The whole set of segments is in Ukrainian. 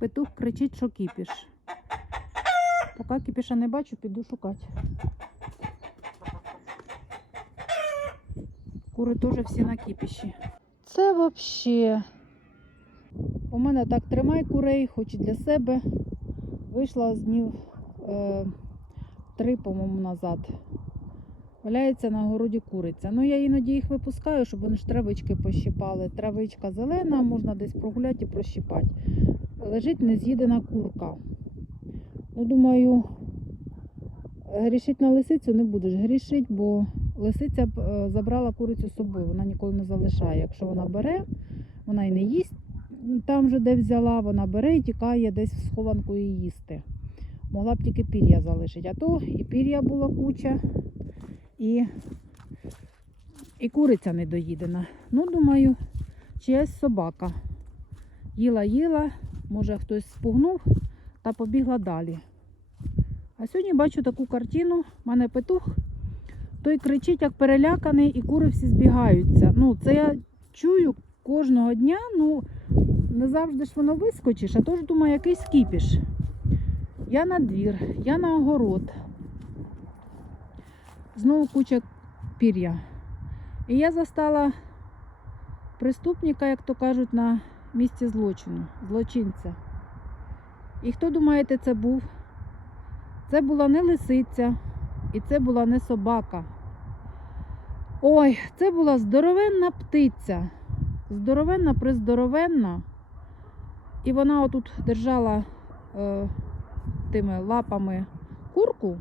Петух кричить, що кіпіш. Поки кіпіша не бачу, піду шукати. Кури теж всі на кіпіші. Це взагалі. У мене так тримай курей, хоч і для себе. Вийшла з днів е, три, по-моєму, назад. Валяється на городі куриця. Ну, я іноді їх випускаю, щоб вони ж травички пощипали. Травичка зелена, можна десь прогуляти і прощипати. Лежить нез'їдена курка. Ну, думаю, грішить на лисицю не будеш грішить, бо лисиця е, забрала курицю з собою. Вона ніколи не залишає. Якщо вона бере, вона і не їсть там же, де взяла, вона бере і тікає десь в схованку і їсти. Могла б тільки пір'я залишити. А то і пір'я була куча, і, і куриця недоїдена. Ну, думаю, чиясь собака. Їла, їла, може хтось спугнув та побігла далі. А сьогодні бачу таку картину. У мене петух, той кричить, як переляканий, і кури всі збігаються. Ну, це я чую кожного дня, ну не завжди ж воно вискочиш, а то ж думаю, якийсь кіпіш. Я на двір, я на огород. Знову куча пір'я. І я застала преступника, як то кажуть, на місці злочину, злочинця. І хто думаєте, це був? Це була не лисиця, і це була не собака. Ой, це була здоровенна птиця. Здоровенна, приздоровенна. І вона отут держала е, тими лапами курку.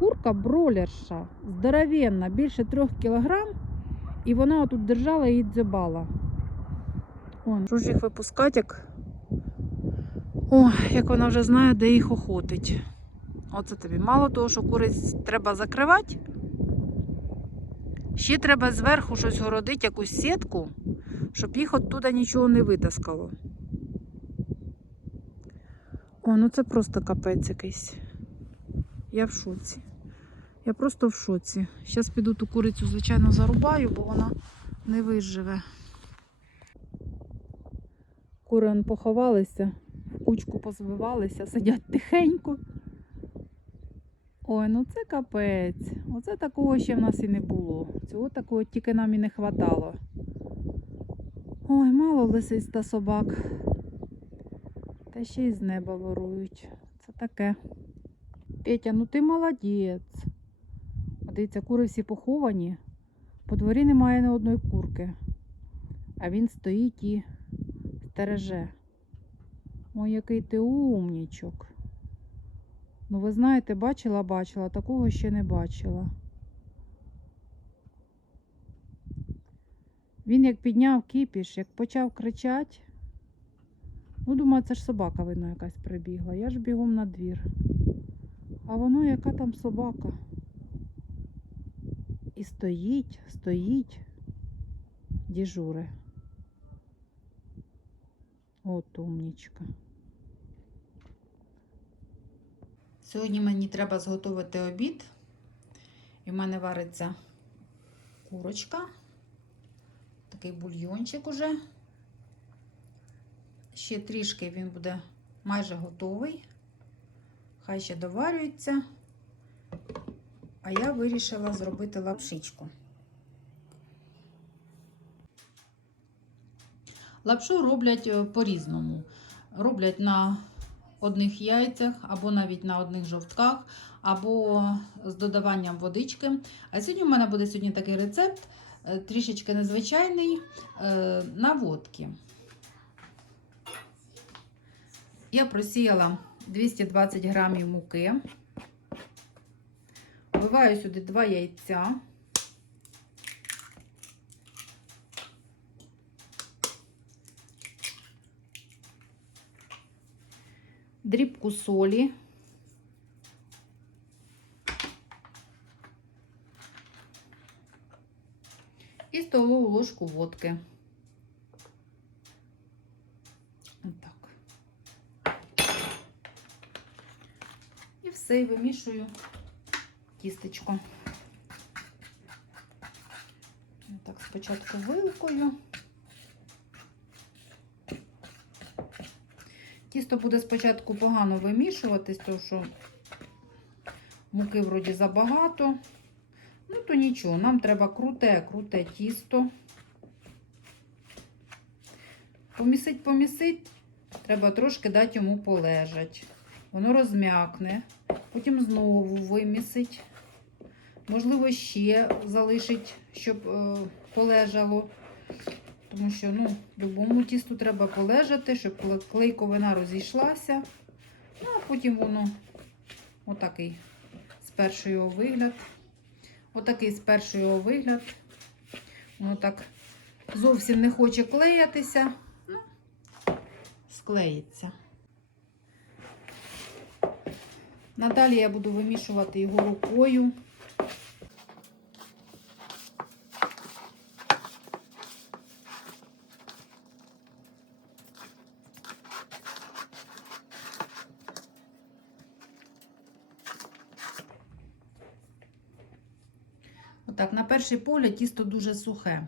Курка бролерша, здоровенна, більше трьох кілограм. І вона отут держала і дзьобала. Вон, їх випускати, як... О, як вона вже знає, де їх охотить. Оце тобі. Мало того, що куриць треба закривати. Ще треба зверху щось городити, якусь сітку, щоб їх оттуда нічого не витаскало. О, ну це просто капець якийсь. Я в шоці. Я просто в шоці. Зараз піду ту курицю, звичайно, зарубаю, бо вона не виживе. Кури поховалися, в кучку позбивалися, сидять тихенько. Ой, ну це капець. Оце такого ще в нас і не було. Цього такого тільки нам і не хватало. Ой, мало лисиць та собак. Та ще й з неба ворують. Це таке. Петя, ну ти молодець. Дивіться, кури всі поховані. По дворі немає ні одної курки. А він стоїть і стереже. Ой, який ти умнічок. Ну, ви знаєте, бачила, бачила, такого ще не бачила. Він як підняв кіпіш, як почав кричати. Ну, думаю, це ж собака видно якась прибігла. Я ж бігом на двір. А воно яка там собака? І стоїть, стоїть, діжуре. От умнічка. Сьогодні мені треба зготувати обід. І в мене вариться курочка. Такий бульйончик уже. Ще трішки він буде майже готовий. Хай ще доварюється. А я вирішила зробити лапшичку. Лапшу роблять е, по-різному. Роблять на одних яйцях, або навіть на одних жовтках, або з додаванням водички. А сьогодні у мене буде сьогодні такий рецепт, е, трішечки незвичайний е, на водки. Я просіяла 220 грамів муки. Вбиваю сюди 2 яйця. Дрібку солі. І столову ложку водки. Отак. І все, вимішую тістечко. Так, спочатку вилкою. Тісто буде спочатку погано вимішуватись, тому що муки вроді забагато. Ну, то нічого, нам треба круте, круте тісто. Помісить, помісить, треба трошки дати йому полежать. Воно розм'якне, потім знову вимісить. Можливо, ще залишить, щоб е, полежало. Тому що ну, любому тісту треба полежати, щоб клейковина розійшлася. Ну, а потім воно отакий з першого вигляд. Отакий з першого вигляд. Воно так зовсім не хоче клеятися. Ну, склеїться. Надалі я буду вимішувати його рукою. Отак, на перший погляд тісто дуже сухе.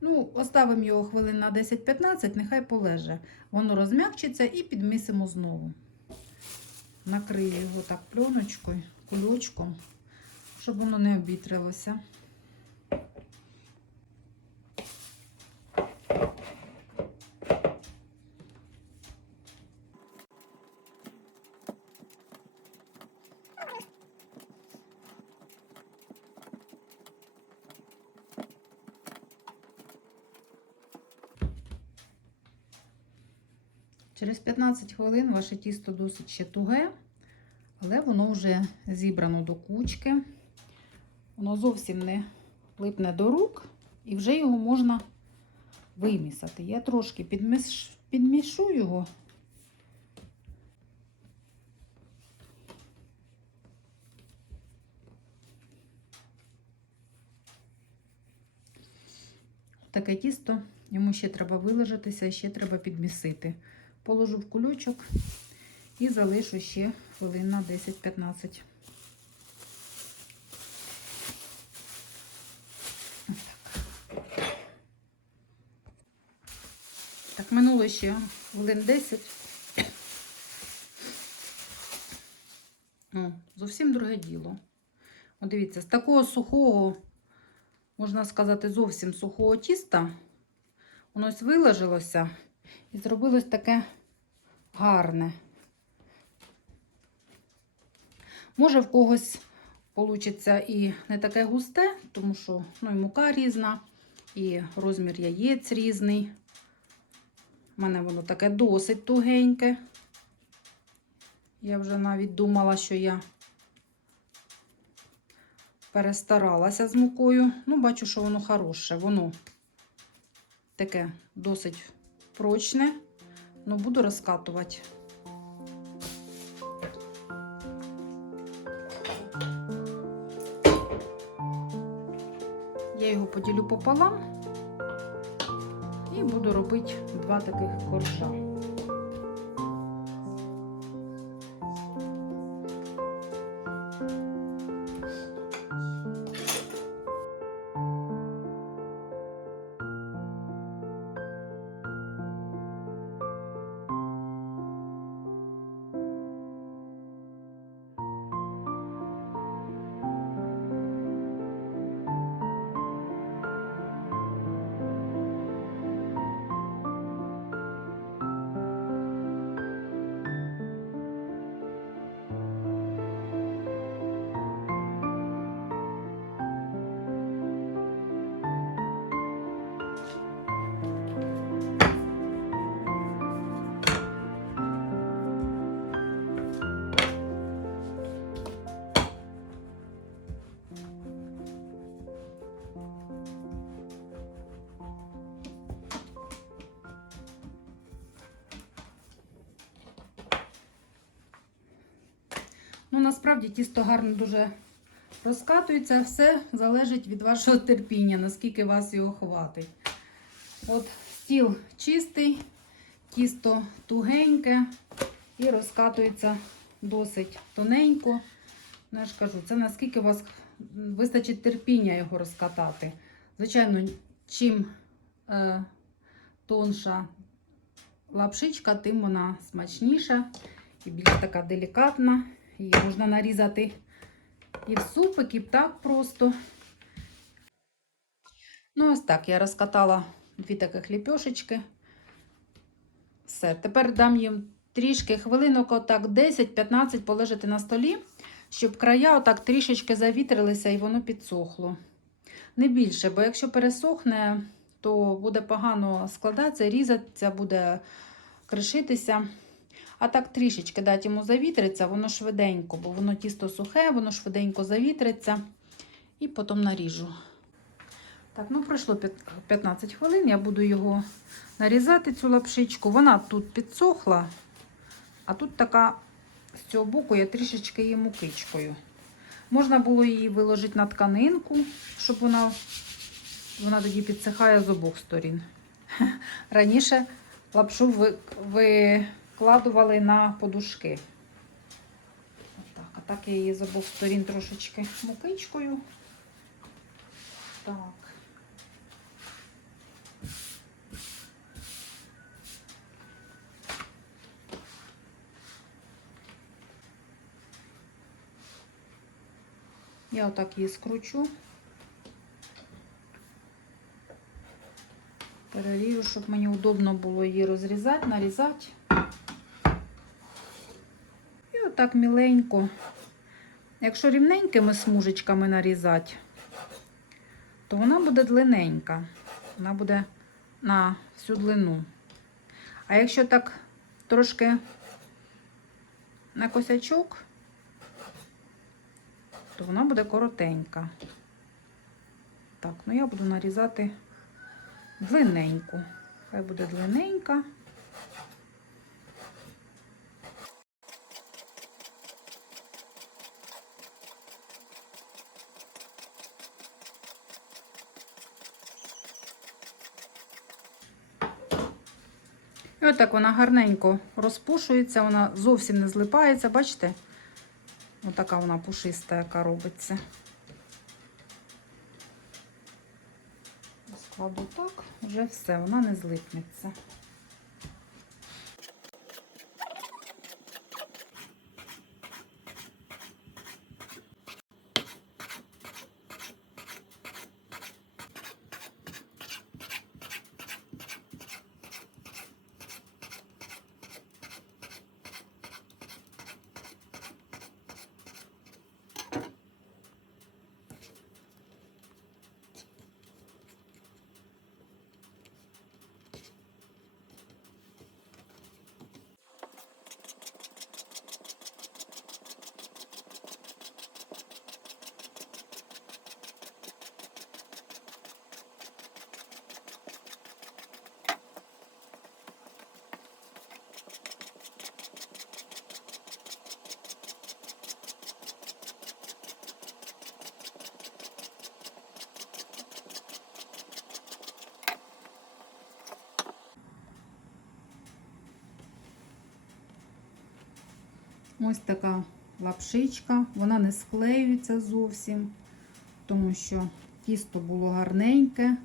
Ну, оставимо його хвилин на 10-15, нехай полеже. Воно розм'якчиться і підмісимо знову. Накрию його так пленочкою, кульочком, щоб воно не обітрилося. 15 хвилин ваше тісто досить ще туге, але воно вже зібрано до кучки. Воно зовсім не липне до рук, і вже його можна вимісати. Я трошки підміш... підмішу його. Таке тісто, йому ще треба вилежатися, ще треба підмісити. Положу в кульочок і залишу ще хвилин на 10-15. Так, минуло ще хвилин 10. О, зовсім друге діло. О, дивіться, з такого сухого, можна сказати, зовсім сухого тіста, воно ось вилажилося і зробилось таке гарне. Може, в когось вийде і не таке густе, тому що ну, і мука різна, і розмір яєць різний. У мене воно таке досить тугеньке. Я вже навіть думала, що я перестаралася з мукою. Ну, бачу, що воно хороше. Воно таке досить прочне, але буду розкатувати. Я його поділю пополам і буду робити два таких коржа. Ну, насправді тісто гарно дуже розкатується. Все залежить від вашого терпіння, наскільки вас його хватить. От стіл чистий, тісто тугеньке і розкатується досить тоненько. Ну, я ж кажу, це наскільки у вас вистачить терпіння його розкатати. Звичайно, чим е, тонша лапшичка, тим вона смачніша і більш така делікатна. Її можна нарізати і в супик, і так просто. Ну, ось так, я розкатала дві таких ліпешечки. Все, тепер дам їм трішки хвилинок, отак 10-15 полежати на столі, щоб края отак трішечки завітрилися і воно підсохло. Не більше, бо якщо пересохне, то буде погано складатися, різатися, буде кришитися. А так трішечки дати йому завітриться, воно швиденько, бо воно тісто сухе, воно швиденько завітриться. І потім наріжу. Так, ну пройшло 15 хвилин, я буду його нарізати, цю лапшичку. Вона тут підсохла, а тут така з цього боку я трішечки її мукичкою. Можна було її виложити на тканинку, щоб вона, вона тоді підсихає з обох сторін. Раніше лапшу ви- викладували на подушки. Отак. А так я її з обох сторін трошечки мукичкою. Так. Я отак її скручу. Переріжу, щоб мені удобно було її розрізати, нарізати. І отак міленько. Якщо рівненькими смужечками нарізати, то вона буде длинненька. Вона буде на всю длину. А якщо так трошки на косячок, то вона буде коротенька. Так, ну я буду нарізати длинненьку. Хай буде длинненька. І отак вона гарненько розпушується, вона зовсім не злипається, бачите? Отака вона пушиста, яка робиться. Складу так, вже все, вона не злипнеться. Ось така лапшичка. Вона не склеюється зовсім, тому що тісто було гарненьке,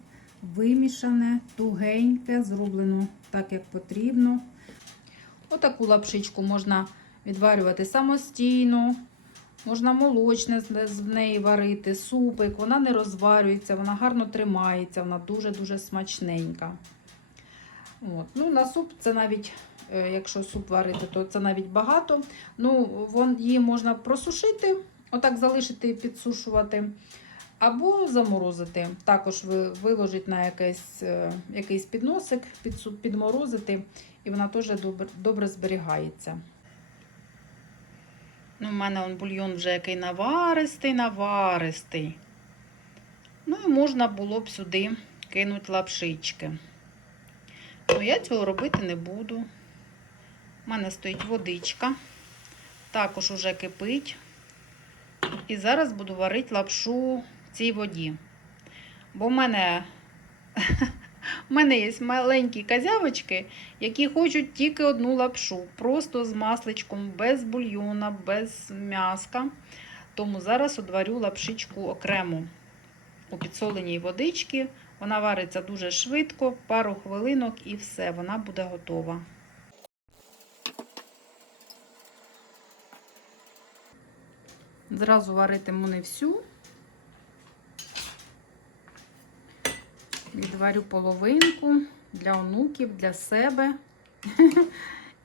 вимішане, тугеньке, зроблено так, як потрібно. Отаку лапшичку можна відварювати самостійно. Можна молочне з неї варити, супик, вона не розварюється, вона гарно тримається, вона дуже-дуже смачненька. От. Ну, на суп це навіть, якщо суп варити, то це навіть багато. Ну, вон, її можна просушити, отак залишити підсушувати, або заморозити. Також виложити на якийсь, е, якийсь підносик, підморозити, і вона теж добре, добре зберігається. Ну, У мене он бульйон вже який наваристий, наваристий. Ну і можна було б сюди кинути лапшички. Ну, я цього робити не буду. У мене стоїть водичка, також уже кипить. І зараз буду варити лапшу в цій воді. Бо в мене, в мене є маленькі козявочки, які хочуть тільки одну лапшу. Просто з масличком, без бульйона, без м'яска. Тому зараз одварю лапшичку окремо у підсоленій водичці. Вона вариться дуже швидко, пару хвилинок і все, вона буде готова. Зразу варитиму не всю. Відварю половинку для онуків, для себе.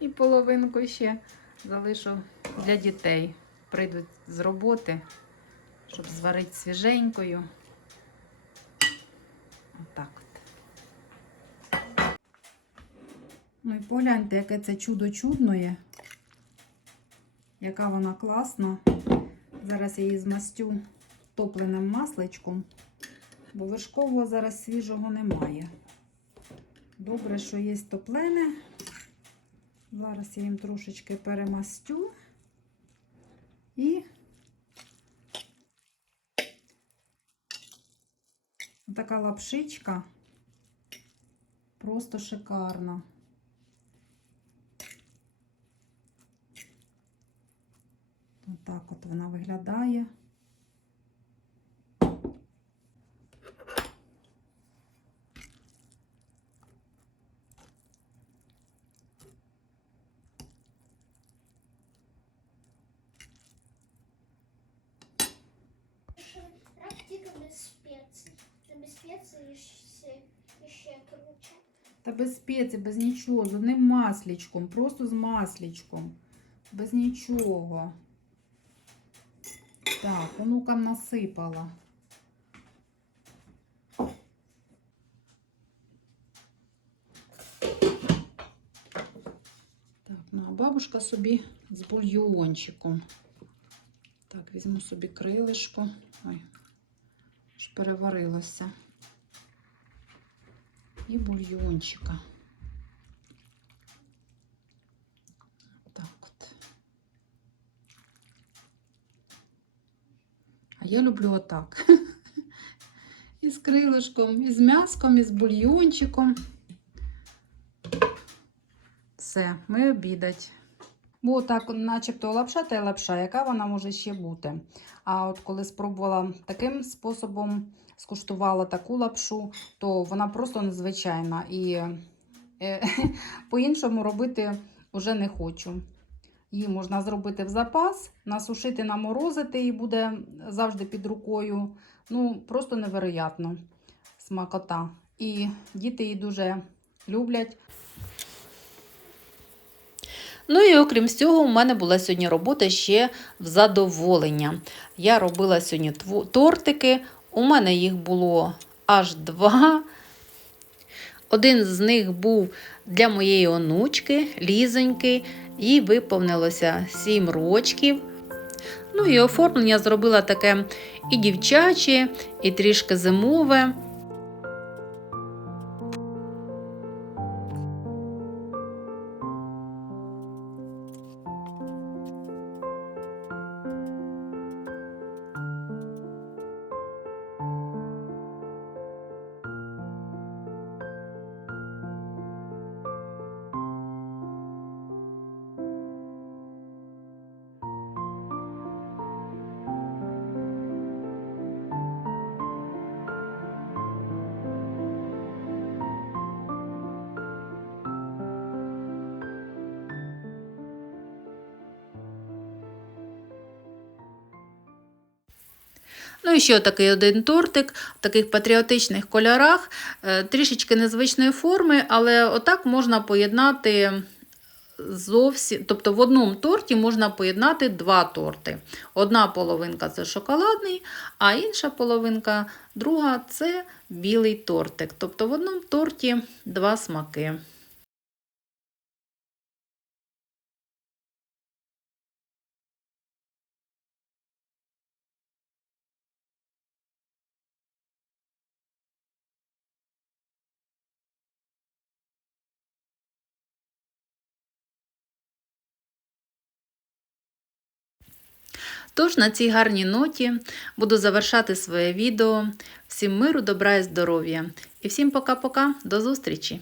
І половинку ще залишу для дітей. Прийдуть з роботи, щоб зварити свіженькою. Отак от. Ну і погляньте, яке це чудо чудноє. Яка вона класна. Зараз я її змастю топленим масличком, бо вершкового зараз свіжого немає. Добре, що є топлене. Зараз я їм трошечки перемастю і така лапшичка просто шикарна. Отак от вона виглядає. Та без спецій, без нічого, з одним маслічком, просто з маслічком. Без нічого. Так, онукам насипала. Так, ну а бабушка собі з бульйончиком. Так, візьму собі крилишко. Ой, аж переварилося. І бульйончика. Так от. А я люблю отак. І з крилишком, і з м'яском, і з бульйончиком. Все, ми обідать. Бо так, начебто лапша та й лапша, яка вона може ще бути. А от коли спробувала таким способом, скуштувала таку лапшу, то вона просто незвичайна. І е, по-іншому робити вже не хочу. Її можна зробити в запас, насушити, наморозити і буде завжди під рукою. Ну, просто невероятно смакота. І діти її дуже люблять. Ну і окрім цього, у мене була сьогодні робота ще в задоволення. Я робила сьогодні тортики, у мене їх було аж два. Один з них був для моєї онучки, лізоньки, їй виповнилося 7 рочків. Ну і оформлення зробила таке і дівчаче, і трішки зимове. Ну і ще такий один тортик в таких патріотичних кольорах, е, трішечки незвичної форми, але отак можна поєднати зовсім, тобто в одному торті можна поєднати два торти. Одна половинка це шоколадний, а інша половинка, друга це білий тортик. Тобто в одному торті два смаки. Тож на цій гарній ноті буду завершати своє відео. Всім миру, добра і здоров'я. І всім пока-пока, до зустрічі!